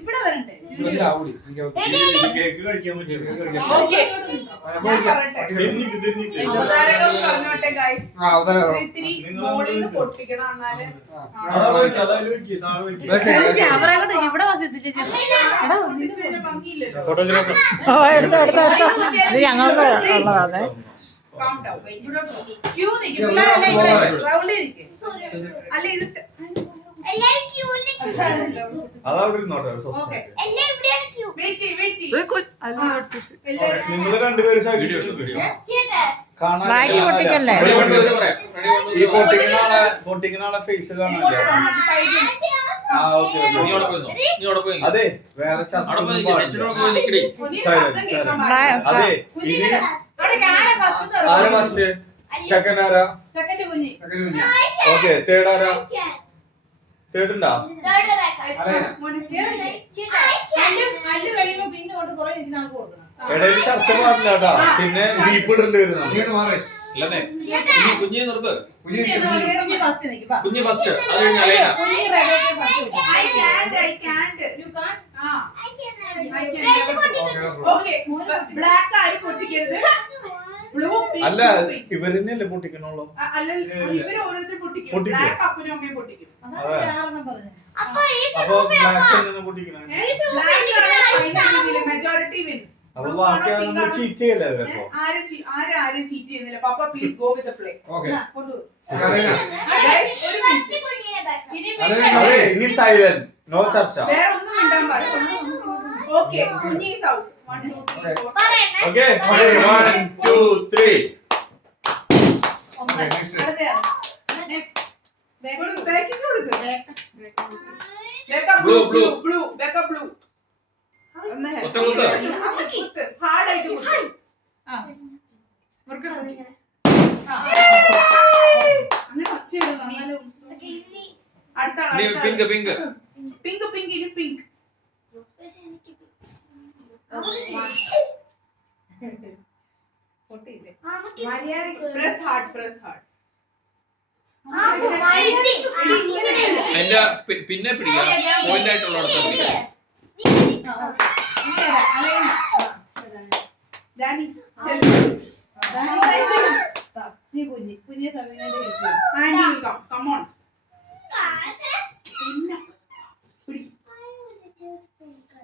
ഇവിടെ വരണ്ടേ? കേക്ക് കഴിക്കാൻ പറ്റില്ല. ഇവിടെ വസിച്ചു എടുത്തോ ഇത് ഞങ്ങൾക്ക് ഉള്ളതാണ്. നിങ്ങൾ രണ്ടുപേരും പൊട്ടിക്കല്ലേ? ഈ പൊട്ടിക്കുന്ന ഫേസ് കാണാൻ. അതെ വേറെ അതെ. ആരാ ഫസ്റ്റ്? സെക്കൻഡ് ആരാ? ഓക്കെ. തേർഡ് ആരാ? തേർഡ് ഉണ്ടോ? ഇടയിൽ ചർച്ച പാടില്ല കേട്ടാ. പിന്നെ ഡീപ്പ് ഇടേണ്ടി വരുന്നു. കുഞ്ഞെ നിർത്ത്. കുഞ്ഞ് ഫസ്റ്റ്, അത് കഴിഞ്ഞ അലേന. അല്ല ഇവരെന്നെയല്ലേ പൊട്ടിക്കണുള്ളൂ. അപ്പൊ ബ്ലാക്ക് എങ്ങനെ പൊട്ടിക്കണേ? അപ്പൊ ബാക്കി നമ്മൾ ചീറ്റ് ചെയ്യല്ലേ? ആരും ചീറ്റ് ചെയ്യുന്നില്ല. പപ്പ please go with the play. അതെ ഇനി സൈലന്റ്, നോ ചർച്ച. വേറെ ഒന്നും മിണ്ടാൻ പാടില്ല. ഓക്കേ, കുഞ്ഞി is out. 1 2 3 4. Okay 1 2 3. Pink pink pink pink ഇനി pink. Press hard, press hard. എന്റെ പിന്നെ പിടിക്കാം. പോയിന്റ് ആയിട്ടുള്ള Come on.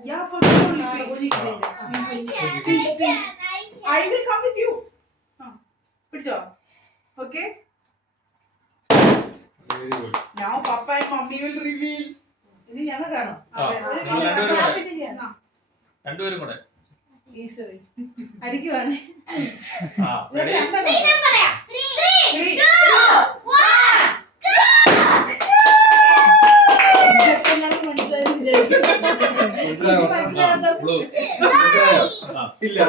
Yeah, for sure. I will come with you. Good job. Okay. Very good. Now Papa and Mommy will reveal. ഇനി ഞങ്ങൾ കാണാം. രണ്ടുപേരും കൂടെ അടിക്കുവാണ്. ഇല്ല